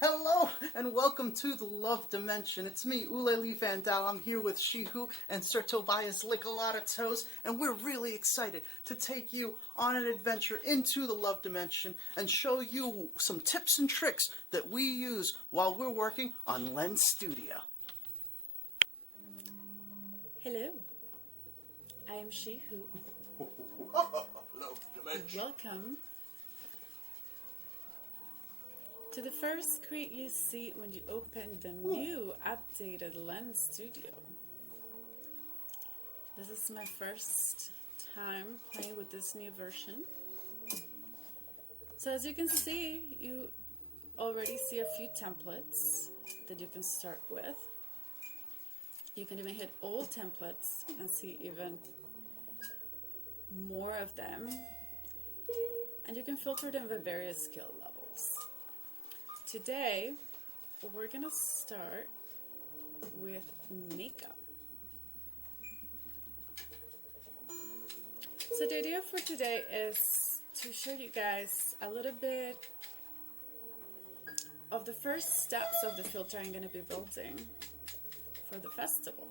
Hello and welcome to the Love Dimension. It's me, Uleli Vandal. I'm here with Shihu and Sir Tobias Lick-A-Lot-of-Toes, and we're really excited to take you on an adventure into the Love Dimension and show you some tips and tricks that we use while we're working on Lens Studio. Hello, I am Shihu. Love Dimension. Welcome to the first screen you see when you open the new updated Lens Studio. This is my first time playing with this new version. So as you can see, you already see a few templates that you can start with. You can even hit all templates and see even more of them. And you can filter them by various skill levels. Today, we're gonna start with makeup. So the idea for today is to show you guys a little bit of the first steps of the filter I'm gonna be building for the festival.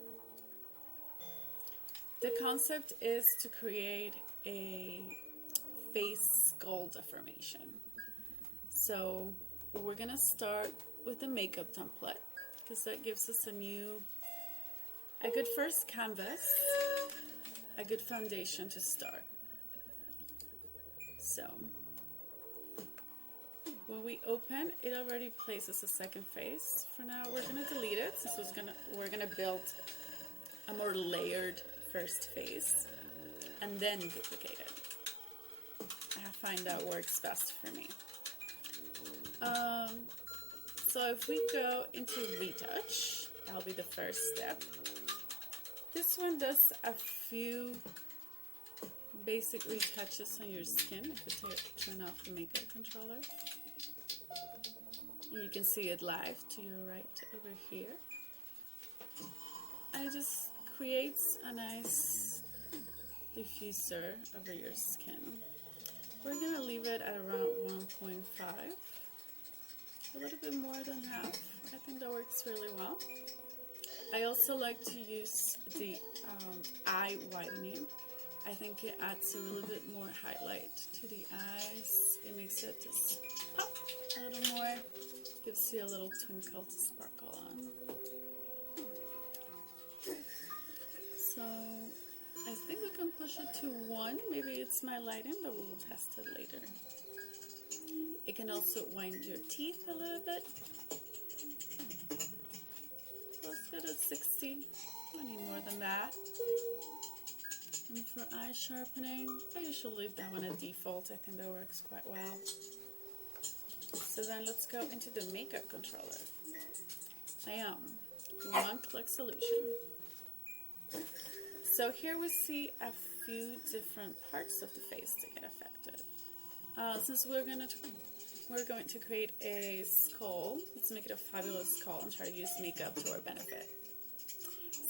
The concept is to create a face skull deformation. So we're gonna start with the makeup template because that gives us a good first canvas, a good foundation to start. So when we open, it already places a second face. For now, we're gonna delete it since we're gonna build a more layered first face and then duplicate it. I find that works best for me. So if we go into retouch, that'll be the first step. This one does a few basic retouches on your skin. If you turn off the makeup controller, and you can see it live to your right over here. And it just creates a nice diffuser over your skin. We're gonna leave it at around 1.5. A little bit more than half. I think that works really well. I also like to use the eye whitening. I think it adds a little bit more highlight to the eyes. It makes it just pop a little more. Gives you a little twinkle to sparkle on. So I think we can push it to 1. Maybe it's my lighting, but we will test it later. It can also wind your teeth a little bit. Let's go to 60. I need more than that. And for eye sharpening, I usually leave that one at default. I think that works quite well. So then let's go into the makeup controller. I am one-click solution. So here we see a few different parts of the face that get affected. Since we're going to create a skull, let's make it a fabulous skull and try to use makeup to our benefit.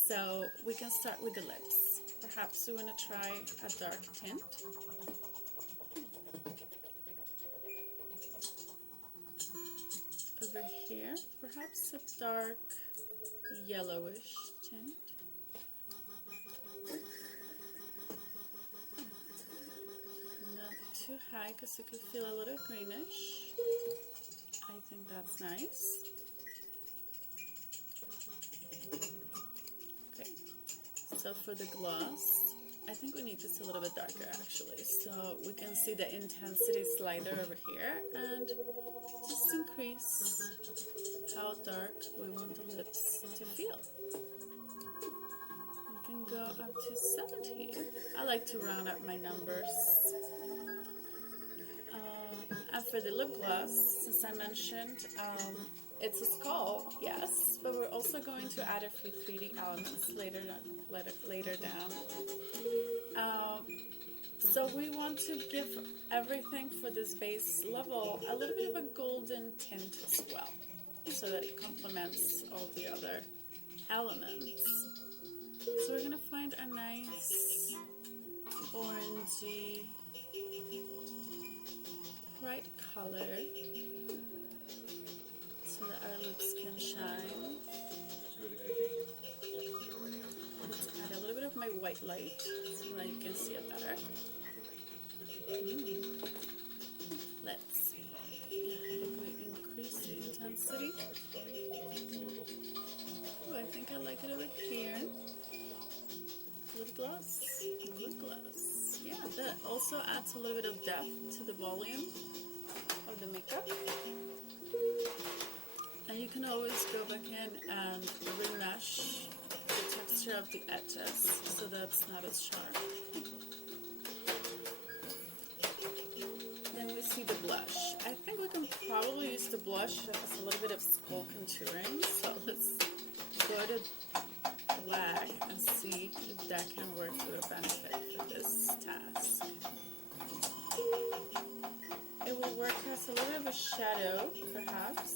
So we can start with the lips. Perhaps we want to try a dark tint. Over here, perhaps a dark yellowish tint. Too high because you could feel a little greenish. I think that's nice. Okay, so for the gloss, I think we need this a little bit darker actually. So we can see the intensity slider over here and just increase how dark we want the lips to feel. We can go up to 70. I like to round up my numbers. And for the lip gloss, since I mentioned it's a skull, yes, but we're also going to add a few 3D elements later down. So we want to give everything for this base level a little bit of a golden tint as well, so that it complements all the other elements. So we're going to find a nice orangey bright color some shine. Let's add a little bit of my white light so that you can see it better. Let's see. How do we increase the intensity? Oh, I think I like it over here. Lip gloss. Lip gloss. Yeah, that also adds a little bit of depth to the volume of the makeup. And you can always go back in and remesh the texture of the edges so that it's not as sharp. Then we see the blush. I think we can probably use the blush as a little bit of skull contouring. So let's go to black and see if that can work to a benefit for this task. It will work as a little bit of a shadow, perhaps.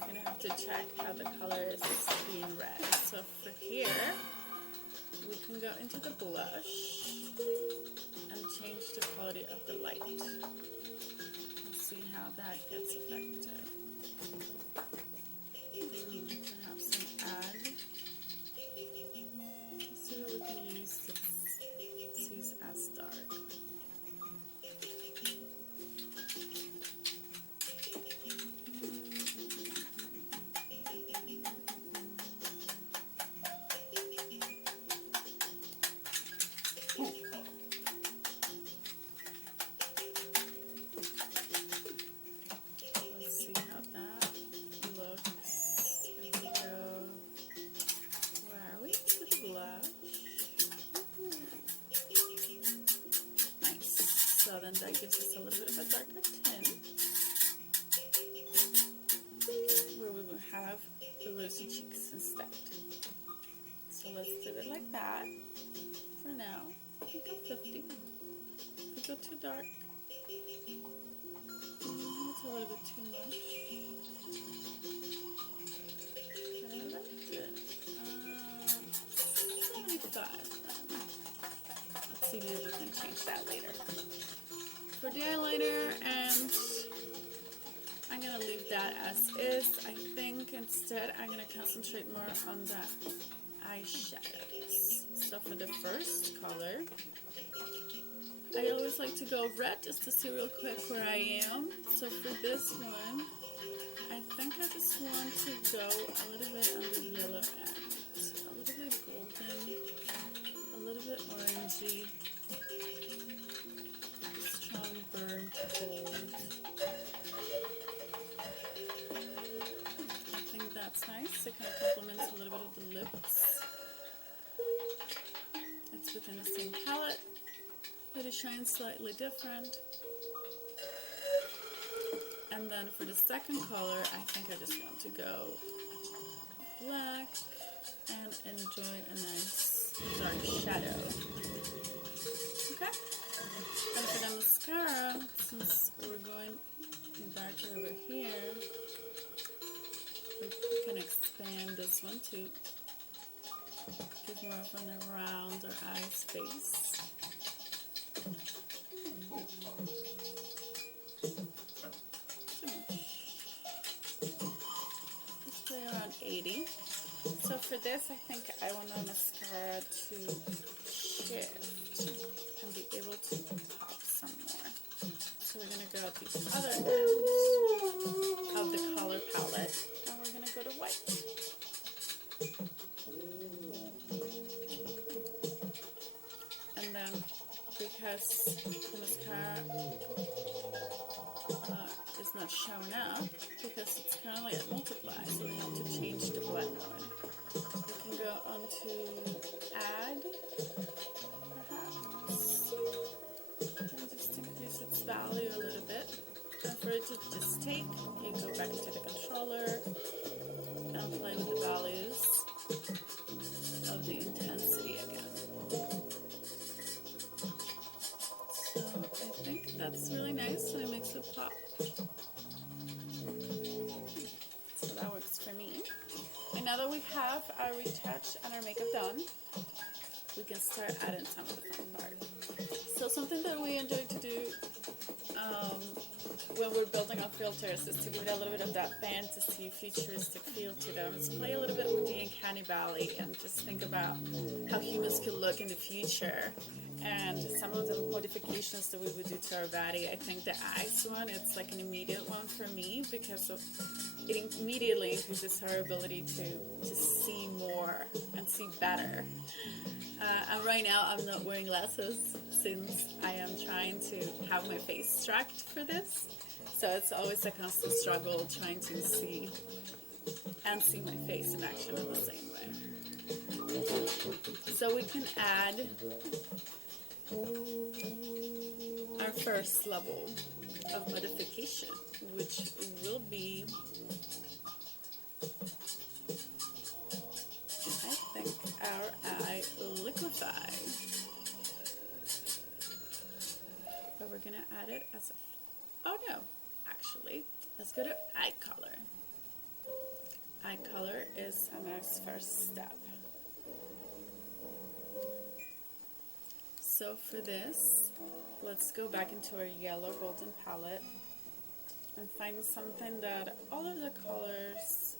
We're going to have to check how the color is being read. So for here, we can go into the blush and change the quality of the light and see how that gets affected. Perhaps an add. Let's see what we can use to see as dark. So then that gives us a little bit of a darker tint where we will have the rosy cheeks instead. So let's do it like that for now. We go 50. If we go too dark, it's a little bit too much. I like it. 75 then. Let's see if we can change that later. For the eyeliner, and I'm going to leave that as is. I think instead I'm going to concentrate more on the eyeshadows. So for the first color, I always like to go red just to see real quick where I am. So for this one, I think I just want to go a little bit on the yellow end. A little bit golden, a little bit orangey. Burnt gold. I think that's nice. It kind of complements a little bit of the lips. It's within the same palette, but it shines slightly different. And then for the second color, I think I just want to go black and enjoy a nice dark shadow. Okay? And for the mascara, since we're going darker over here, we can expand this one to give more of an around our eye space. Let's play around 80. So for this, I think I want the mascara to shift and be able to pop some more. So we're going to go at the other end of the color palette, and we're going to go to white. And then, because the mascara is not showing up, because it's currently at multiply, so we have to change the blend mode. We can go on to add, perhaps, and just increase its value a little bit. And for it to just take, you go back into the controller and play with the values of the intensity again. So I think that's really nice, and it makes it pop. So that works for me. And now that we have our retouch and our makeup done, we can start adding some of the fun part. So something that we enjoy to do when we're building our filters is to give it a little bit of that fantasy, futuristic feel to them. Let's play a little bit with the uncanny valley and just think about how humans could look in the future. And some of the modifications that we would do to our body. I think the eyes one, it's like an immediate one for me because of it immediately increases our ability to see more and see better. And right now I'm not wearing glasses since I am trying to have my face tracked for this. So it's always a constant struggle trying to see my face in action in the same way. So we can add our first level of modification, which will be, I think, our eye liquefy. But we're gonna add it as a, oh no, actually, let's go to eye color. Eye color is a nice first step. So for this, let's go back into our yellow golden palette and find something that all of the colors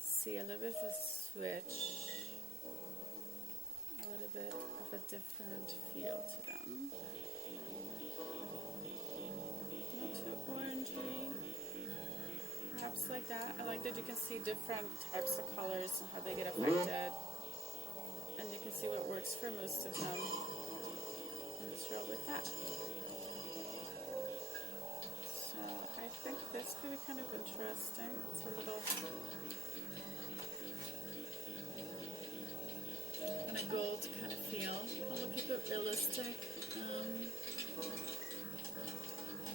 see a little bit of a switch, a little bit of a different feel to them. Not too orangey, perhaps like that. I like that you can see different types of colors and how they get affected. And you can see what works for most of them. And let's roll with that. So I think this could be kind of interesting. It's a little kind of gold kind of feel. I want to keep it realistic.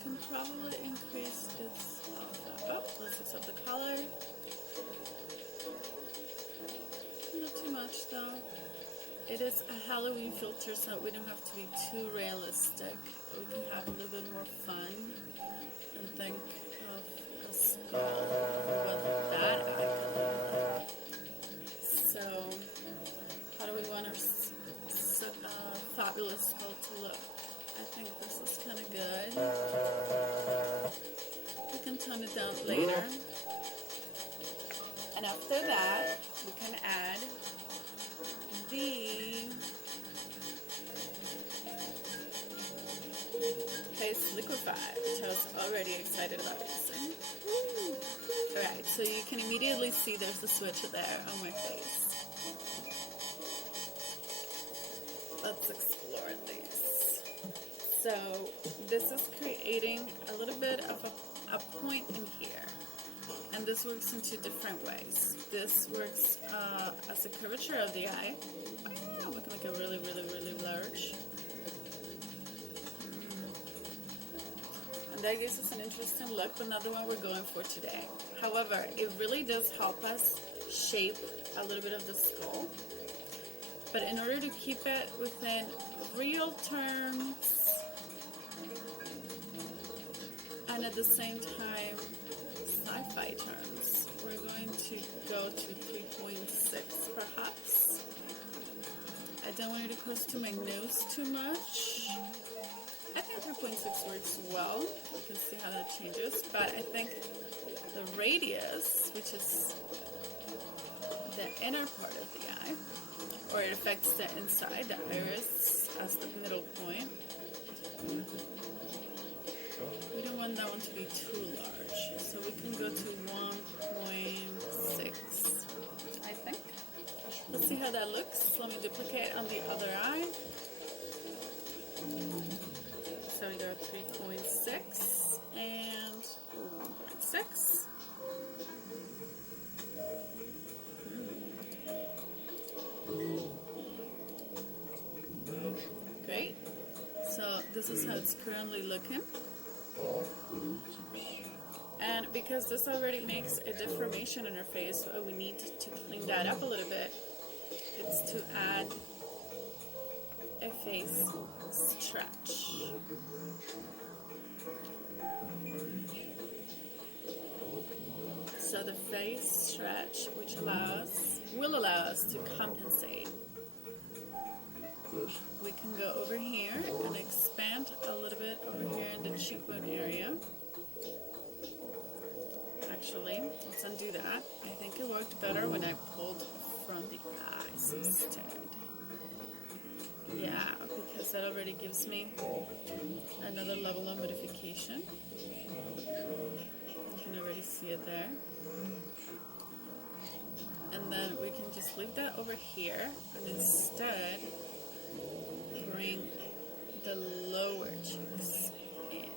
Can probably increase its let's accept the color. Not too much though. It is a Halloween filter, so we don't have to be too realistic. We can have a little bit more fun and think of a skull with that eye color. So, how do we want our fabulous skull to look? I think this is kind of good. We can tone it down later. And after that, we can add the face liquefy, which I was already excited about using. Alright, so you can immediately see there's a switch there on my face. Let's explore these. So this is creating a little bit of a point in here. And this works in two different ways. This works as a curvature of the eye. Oh, we can make it really, really, really large. And that gives us an interesting look, but not the one we're going for today. However, it really does help us shape a little bit of the skull. But in order to keep it within real terms, and at the same time, sci-fi terms, we're going to go to 3.6 perhaps. I don't want it to close to my nose too much. I think 3.6 works well. You can see how that changes, but I think the radius, which is the inner part of the eye, or it affects the inside, the iris as the middle point. We don't want that one to be too large, so we can go to 1.6, I think. Let's see how that looks. Let me duplicate on the other eye. So we go 3.6 and 1.6. Great. So this is how it's currently looking. And because this already makes a deformation in her face, we need to clean that up a little bit. It's to add a face stretch. So the face stretch, which will allow us to compensate we can go over here and expand a little bit over here in the cheekbone area. Actually, let's undo that. I think it worked better when I pulled from the eyes instead. Yeah, because that already gives me another level of modification. You can already see it there. And then we can just leave that over here and instead bring the lower cheeks in.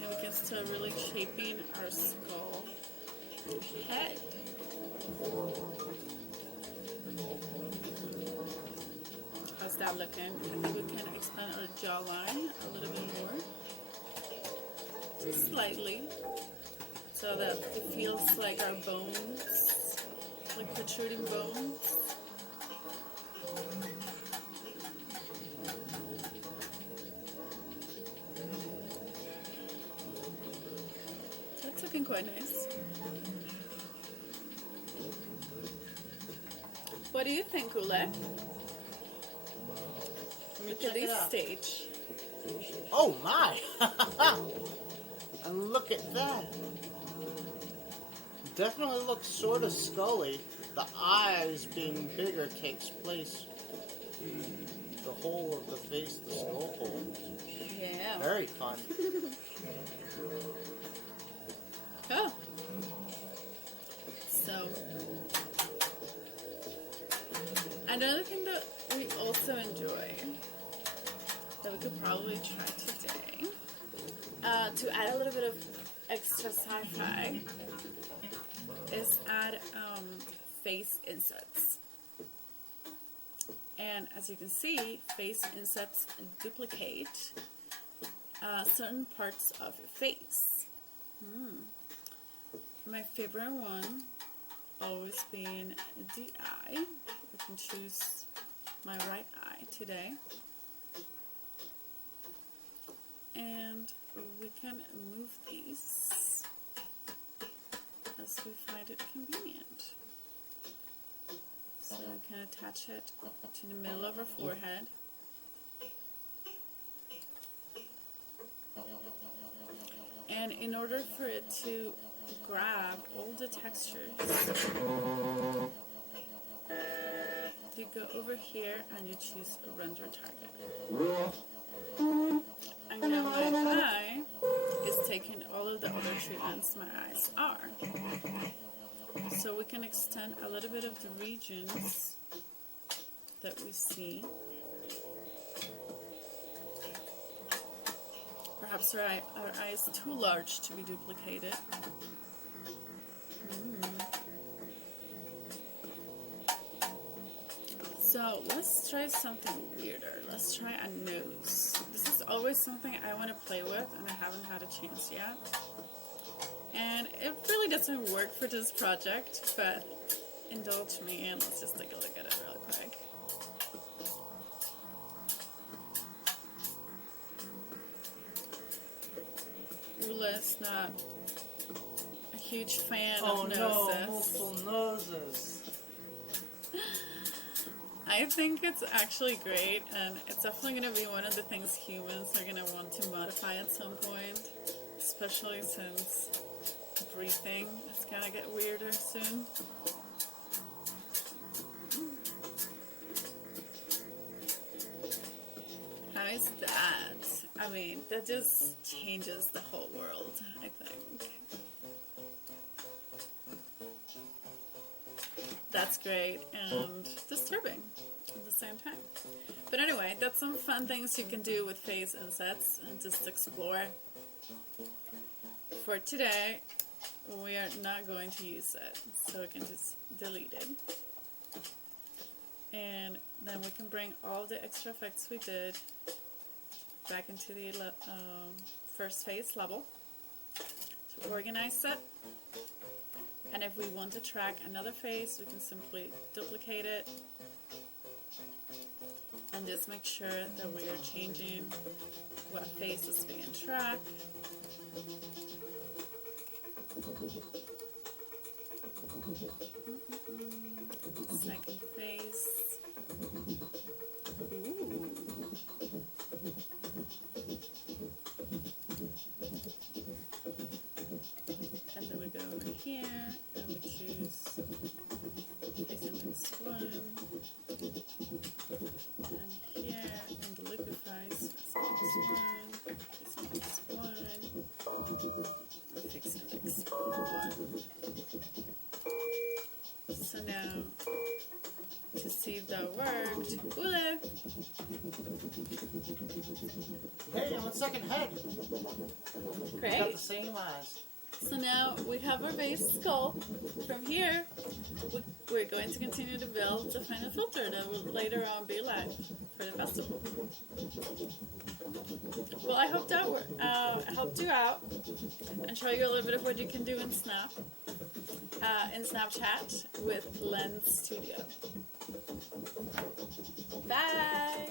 And we can start really shaping our skull head. How's that looking? I think we can expand our jawline a little bit more. Just slightly. So that it feels like our bones, like protruding bones. That's looking quite nice. What do you think, Ule? Look at this stage. Oh my! And look at that. Definitely looks sort of scully. The eyes being bigger takes place. The whole of the face, the skull hole. Yeah. Very fun. Oh. So, another thing that we also enjoy, that we could probably try today, to add a little bit of extra sci-fi, is add face insets. And as you can see, face insets duplicate certain parts of your face. My favorite one always being the eye. We can choose my right eye today. And we can move these as we find it convenient. So we can attach it to the middle of our forehead. And in order for it to grab all the textures, you go over here and you choose render target. And now my eye is taking all of the other treatments my eyes are. So we can extend a little bit of the regions that we see. Perhaps our eye is too large to be duplicated. So let's try something weirder. Let's try a nose. This is always something I want to play with and I haven't had a chance yet. And it really doesn't work for this project, but indulge me and let's just take a look at it real quick. Ula's not a huge fan of noses. Oh no, multiple noses. I think it's actually great, and it's definitely going to be one of the things humans are going to want to modify at some point, especially since breathing is going to get weirder soon. How is that? I mean, that just changes the whole world, I think. That's great and disturbing at the same time. But anyway, that's some fun things you can do with face insets and just explore. For today, we are not going to use it, so we can just delete it. And then we can bring all the extra effects we did back into the first face level to organize it. And if we want to track another face, we can simply duplicate it and just make sure that we are changing what face is being tracked. second face. Ooh. And then we go over here and we choose face index 1. And here in the liquefies, face index 1, and face index 1. So now, to see if that worked, Ule! Hey, I'm a second head. Great. It's got the same eyes. So now we have our base skull. From here, we're going to continue to build the final filter that will later on be live for the festival. Well, I hope that helped you out and show you a little bit of what you can do in in Snapchat with Lens Studio. Bye!